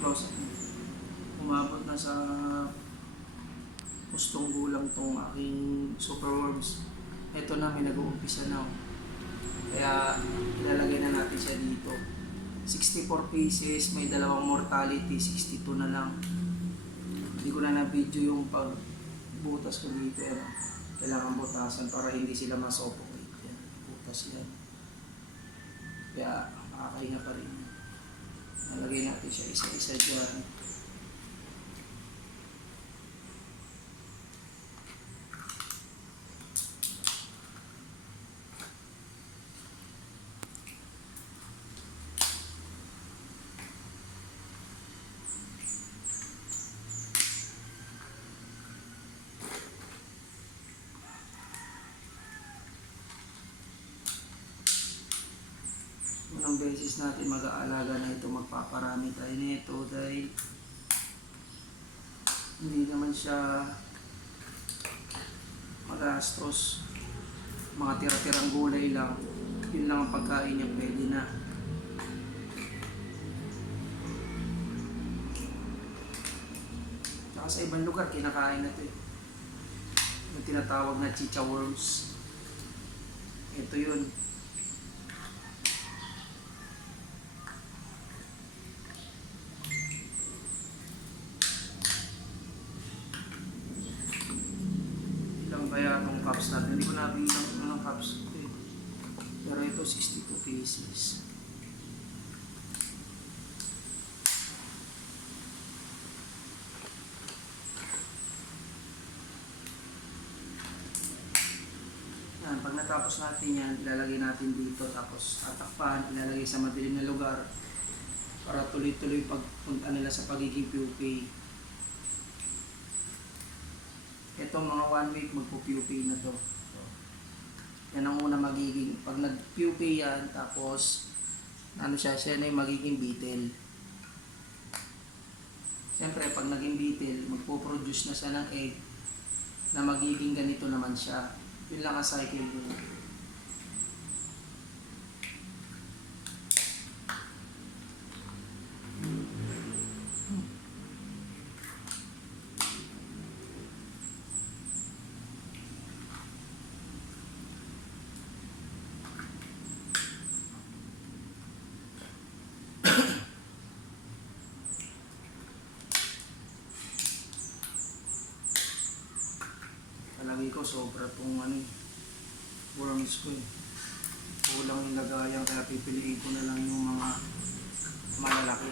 close up. Umabot na sa gustong gulang tong aking superworms. Ito na, may nag-uumpisa na. Kaya ilalagay na natin siya dito. 64 pieces, may dalawang mortality, 62 na lang. Hindi ko na na-video yung pagbutas ko dito. Kailangan butasan para hindi sila ma-suffocate. Butas yan. Kaya makakahinga pa rin. Nalagay natin siya isa-isa dyan. Unang beses natin mag-aalaga na ito, magpaparami tayo nito dahil hindi naman siya magastos. Mga tira-tirang gulay lang, yun lang ang pagkain niya, pwede na. Tsaka sa ibang lugar kinakain na ito yung tinatawag na chicha worms. Ito yun. Kaya itong cups natin, hindi ko nabilang ng cups. Okay. Pero ito 62 pieces. Yan, pag natapos natin yan, ilalagay natin dito, tapos tatakpan, ilalagay sa madilim na lugar para tuloy-tuloy pagpunta nila sa pagiging pupae. Ito mga 1 week magpo-pupae na to. Yan ang una magiging, pag nag-pupae yan, tapos ano siya na yung magiging beetle. Siyempre pag naging beetle, magpo-produce na siya ng egg na magiging ganito naman siya. Yun lang ang cycle yun. Palagi ko sobra pong worms ko kulang yung lagayan, kaya pipiliin ko na lang yung mga malalaki.